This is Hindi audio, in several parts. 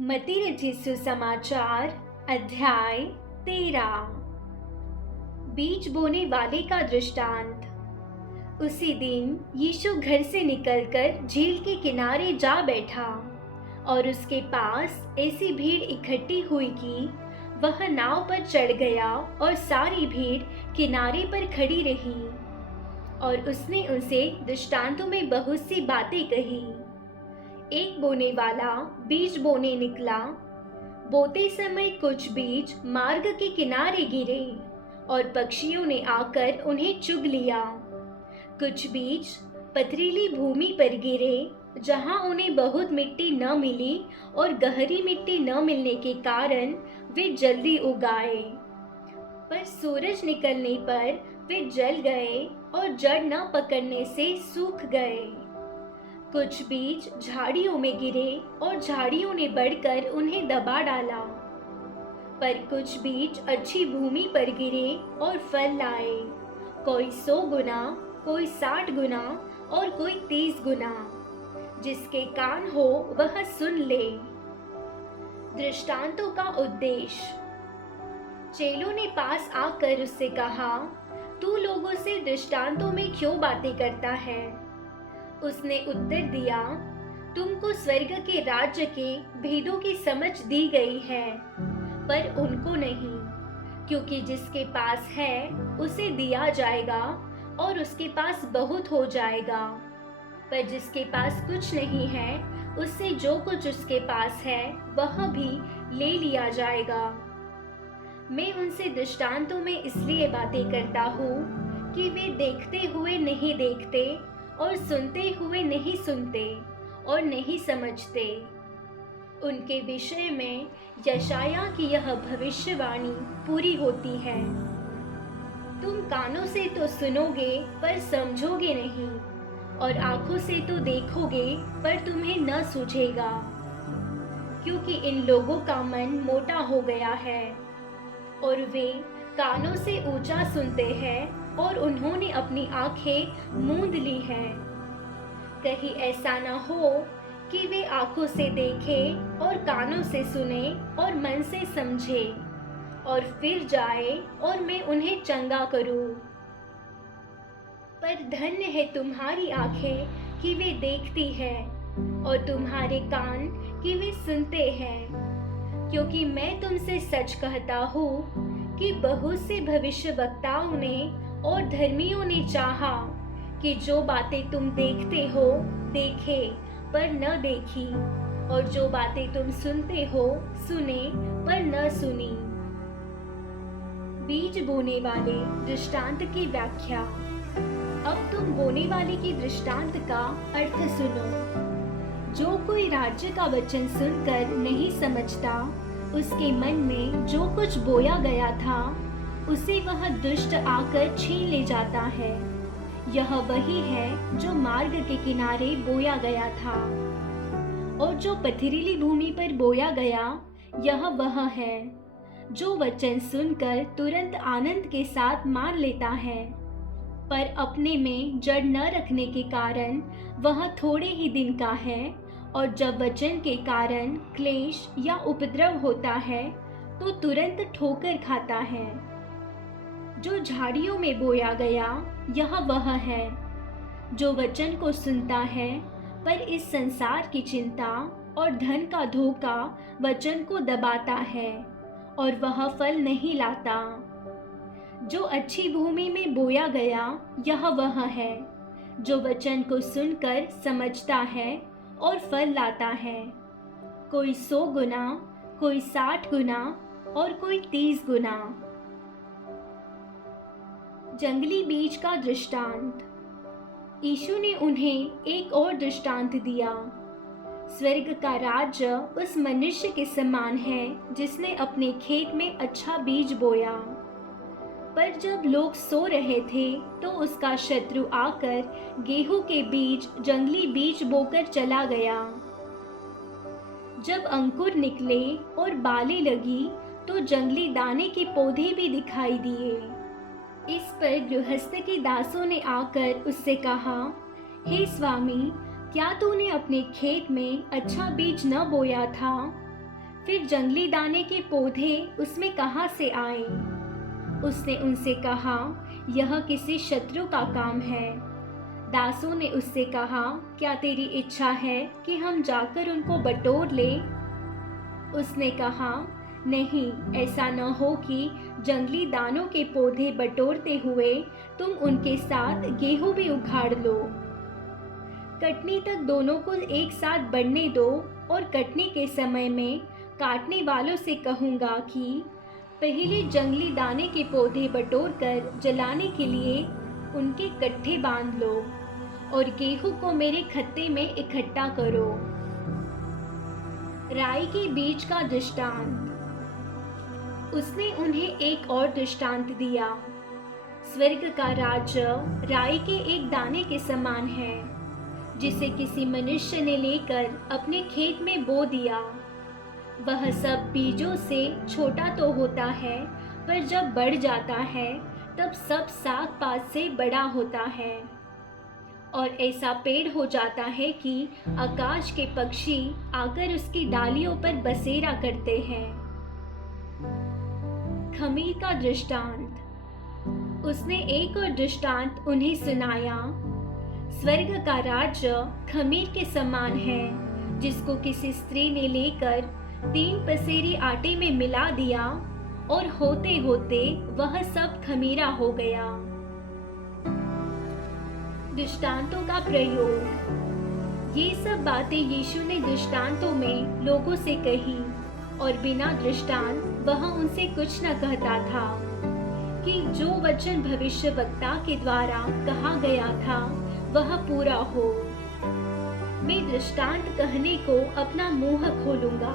मतिरथी सुसमाचार अध्याय 13। बीज बोने वाले का दृष्टांत। उसी दिन यीशु घर से निकलकर झील के किनारे जा बैठा और उसके पास ऐसी भीड़ इकट्ठी हुई कि वह नाव पर चढ़ गया और सारी भीड़ किनारे पर खड़ी रही। और उसने उनसे दृष्टांतों में बहुत सी बातें कही। एक बोने वाला बीज बोने निकला। बोते समय कुछ बीज मार्ग के किनारे गिरे और पक्षियों ने आकर उन्हें चुग लिया। कुछ बीज पथरीली भूमि पर गिरे, जहां उन्हें बहुत मिट्टी न मिली और गहरी मिट्टी न मिलने के कारण वे जल्दी उगाए। पर सूरज निकलने पर वे जल गए और जड़ न पकड़ने से सूख गए। कुछ बीज झाड़ियों में गिरे और झाड़ियों ने बढ़कर उन्हें दबा डाला। पर कुछ बीज अच्छी भूमि पर गिरे और फल लाए, कोई 100 गुना, कोई 60 गुना और कोई 30 गुना। जिसके कान हो वह सुन ले। दृष्टांतों का उद्देश्य। चेलों ने पास आकर उससे कहा, तू लोगों से दृष्टांतों में क्यों बातें करता है? उसने उत्तर दिया, तुमको स्वर्ग के राज्य के भेदों की समझ दी गई है, पर उनको नहीं। क्योंकि जिसके पास है उसे दिया जाएगा और उसके पास बहुत हो जाएगा। पर जिसके पास कुछ नहीं है, उससे जो कुछ उसके पास है वह भी ले लिया जाएगा। मैं उनसे दृष्टांतों में इसलिए बातें करता हूँ कि वे देखते हुए नहीं देखते और सुनते हुए नहीं सुनते और नहीं समझते। उनके विषय में यशाया की यह भविष्यवाणी पूरी होती है, तुम कानों से तो सुनोगे पर समझोगे नहीं, और आंखों से तो देखोगे पर तुम्हें न सूझेगा। क्योंकि इन लोगों का मन मोटा हो गया है और वे कानों से ऊंचा सुनते हैं और उन्होंने अपनी आंखें मूंद ली हैं। कहीं ऐसा न हो कि वे आंखों से देखें और कानों से सुने और मन से समझे और फिर जाए और मैं उन्हें चंगा करूं। पर धन्य है तुम्हारी आंखें कि वे देखती हैं और तुम्हारे कान कि वे सुनते हैं। क्योंकि मैं तुमसे सच कहता हूँ कि बहुत से भविष्यवक्ताओं ने और धर्मियों ने चाहा कि जो बातें तुम देखते हो देखे पर न देखी, और जो बातें तुम सुनते हो सुने पर न सुनी। बीज बोने वाले दृष्टांत की व्याख्या। अब तुम बोने वाले की दृष्टांत का अर्थ सुनो। जो कोई राज्य का वचन सुनकर नहीं समझता, उसके मन में जो कुछ बोया गया था उसे वह दुष्ट आकर छीन ले जाता है। यह वही है जो मार्ग के किनारे बोया गया था। और जो पथरीली भूमि पर बोया गया, यह वह है जो वचन सुनकर तुरंत आनंद के साथ मान लेता है, पर अपने में जड़ न रखने के कारण वह थोड़े ही दिन का है, और जब वचन के कारण क्लेश या उपद्रव होता है तो तुरंत ठोकर खाता है। जो झाड़ियों में बोया गया, यह वह है जो वचन को सुनता है, पर इस संसार की चिंता और धन का धोखा वचन को दबाता है और वह फल नहीं लाता। जो अच्छी भूमि में बोया गया, यह वह है जो वचन को सुनकर समझता है और फल लाता है, कोई 100 गुना, कोई 60 गुना और कोई 30 गुना। जंगली बीज का दृष्टांत। यीशु ने उन्हें एक और दृष्टांत दिया। स्वर्ग का राज्य उस मनुष्य के समान है जिसने अपने खेत में अच्छा बीज बोया। पर जब लोग सो रहे थे तो उसका शत्रु आकर गेहूं के बीज जंगली बीज बोकर चला गया। जब अंकुर निकले और बालें लगी तो जंगली दाने के पौधे भी दिखाई दिए। इस पर गृहस्थ के दासों ने आकर उससे कहा, हे स्वामी, क्या तूने अपने खेत में अच्छा बीज न बोया था? फिर जंगली दाने के पौधे उसमें कहाँ से आए? उसने उनसे कहा, यह किसी शत्रु का काम है। दासों ने उससे कहा, क्या तेरी इच्छा है कि हम जाकर उनको बटोर लें? उसने कहा, नहीं, ऐसा न हो कि जंगली दानों के पौधे बटोरते हुए तुम उनके साथ गेहूं भी उखाड़ लो। कटनी तक दोनों को एक साथ बढ़ने दो और कटने के समय में काटने वालों से कहूँगा कि पहले जंगली दाने के पौधे बटोर कर जलाने के लिए उनके गट्ठे बांध लो और गेहूं को मेरे खत्ते में इकट्ठा करो। राई के बीज का दृष्टांत। उसने उन्हें एक और दृष्टांत दिया। स्वर्ग का राज्य राई के एक दाने के समान है, जिसे किसी मनुष्य ने लेकर अपने खेत में बो दिया। वह सब बीजों से छोटा तो होता है, पर जब बढ़ जाता है तब सब साग पात से बड़ा होता है और ऐसा पेड़ हो जाता है कि आकाश के पक्षी आकर उसकी डालियों पर बसेरा करते हैं। खमीर का दृष्टांत। उसने एक और दृष्टांत उन्हें सुनाया। स्वर्ग का राज्य खमीर के समान है, जिसको किसी स्त्री ने लेकर 3 पसेरी आटे में मिला दिया और होते होते वह सब खमीरा हो गया। दृष्टांतों का प्रयोग। ये सब बातें यीशु ने दृष्टांतों में लोगों से कही और बिना दृष्टांत वह उनसे कुछ न कहता था कि जो वचन भविष्यवक्ता के द्वारा कहा गया था वह पूरा हो। मैं दृष्टांत कहने को अपना मुंह खोलूंगा।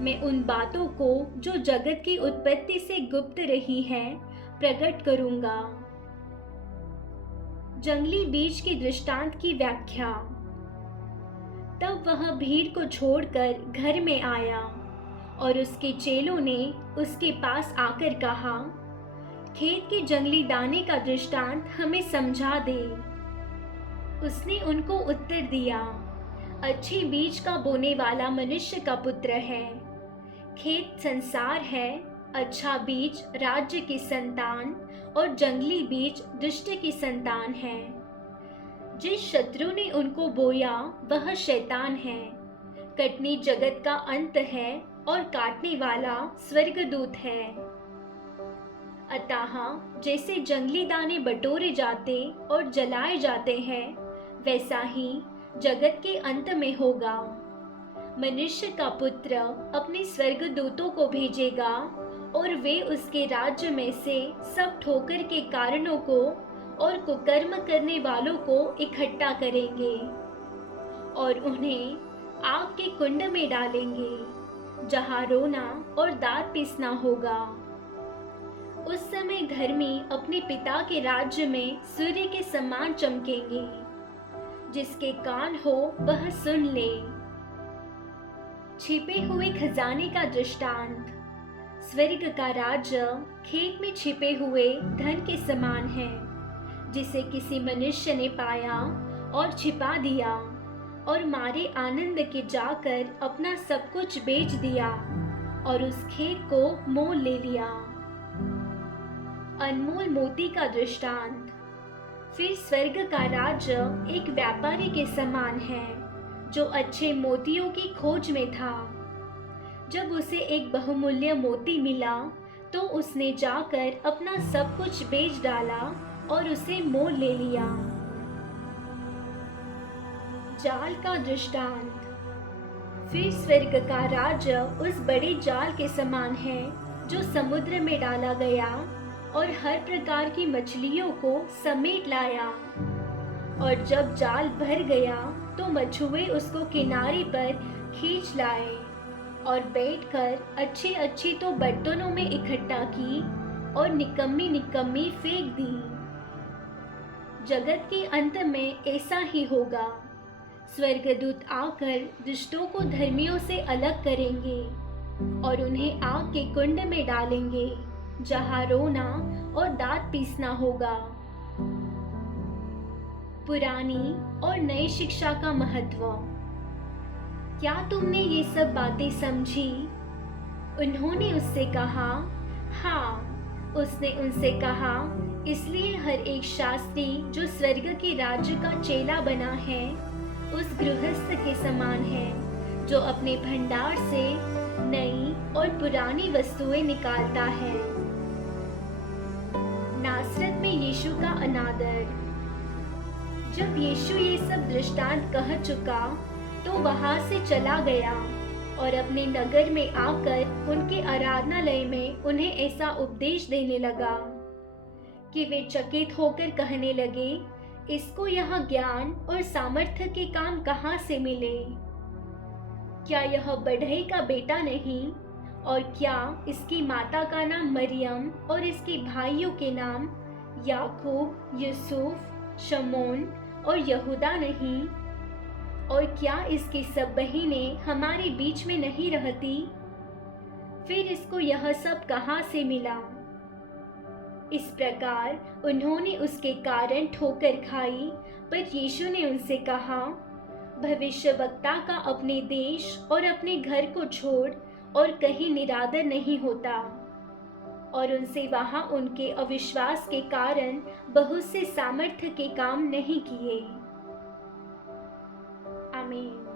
मैं उन बातों को जो जगत की उत्पत्ति से गुप्त रही है प्रकट करूंगा। जंगली बीज के दृष्टांत की व्याख्या। तब वह भीड़ को छोड़कर घर में आया और उसके चेलों ने उसके पास आकर कहा, खेत के जंगली दाने का दृष्टांत हमें समझा दे। उसने उनको उत्तर दिया, अच्छे बीज का बोने वाला मनुष्य का पुत्र है। खेत संसार है, अच्छा बीज राज्य की संतान और जंगली बीज दुष्ट की संतान है। जिस शत्रु ने उनको बोया वह शैतान है। कटनी जगत का अंत है और काटने वाला स्वर्गदूत है। अतः जैसे जंगली दाने बटोरे जाते और जलाए जाते हैं, वैसा ही जगत के अंत में होगा। मनुष्य का पुत्र अपने स्वर्गदूतों को भेजेगा और वे उसके राज्य में से सब ठोकर के कारणों को और कुकर्म करने वालों को इकट्ठा करेंगे और उन्हें आग के कुंड में डालेंगे, जहाँ रोना और दांत पीसना होगा। उस समय धर्मी अपने पिता के राज्य में सूर्य के समान चमकेंगे। जिसके कान हो वह सुन ले। छिपे हुए खजाने का दृष्टांत। स्वर्ग का राज्य खेत में छिपे हुए धन के समान है, जिसे किसी मनुष्य ने पाया और छिपा दिया और मारे आनंद के जाकर अपना सब कुछ बेच दिया और उस खेत को मोल ले लिया। अनमोल मोती का दृष्टांत। फिर स्वर्ग का राज्य एक व्यापारी के समान है, जो अच्छे मोतियों की खोज में था। जब उसे एक बहुमूल्य मोती मिला तो उसने जाकर अपना सब कुछ बेच डाला और उसे मोल ले लिया। जाल का दृष्टांत। फिर स्वर्ग का राज्य उस बड़े जाल के समान है, जो समुद्र में डाला गया और हर प्रकार की मछलियों को समेट लाया। और जब जाल भर गया तो मछुए उसको किनारे पर खींच लाए और बैठकर अच्छी अच्छी तो बर्तनों में इकट्ठा की और निकम्मी निकम्मी फेंक दी। जगत के अंत में ऐसा ही होगा। स्वर्गदूत आकर दुष्टों को धर्मियों से अलग करेंगे और उन्हें आग के कुंड में डालेंगे, जहाँ रोना और दांत पीसना होगा। पुरानी और नई शिक्षा का महत्व। क्या तुमने ये सब बातें समझी? उन्होंने उससे कहा, हाँ। उसने उनसे कहा, इसलिए हर एक शास्त्री जो स्वर्ग के राज्य का चेला बना है उस गृहस्थ के समान है जो अपने भंडार से नई और पुरानी वस्तुएं निकालता है। नासरत में यीशु का अनादर। जब यीशु ये सब दृष्टांत कह चुका तो वहां से चला गया और अपने नगर में आकर उनके आराधनालय में उन्हें ऐसा उपदेश देने लगा कि वे चकित होकर कहने लगे, इसको यह ज्ञान और सामर्थ्य के काम कहाँ से मिले? क्या यह बढ़ई का बेटा नहीं? और क्या इसकी माता का नाम मरियम और इसके भाइयों के नाम याकूब, यूसुफ, शमौन और यहूदा नहीं? और क्या इसकी सब बहनें हमारे बीच में नहीं रहती? फिर इसको यह सब कहाँ से मिला? इस प्रकार उन्होंने उसके कारण ठोकर खाई, पर यीशु ने उनसे कहा, भविष्यवक्ता का अपने देश और अपने घर को छोड़ और कहीं निरादर नहीं होता। और उनसे वहां उनके अविश्वास के कारण बहुत से सामर्थ्य के काम नहीं किए। आमीन।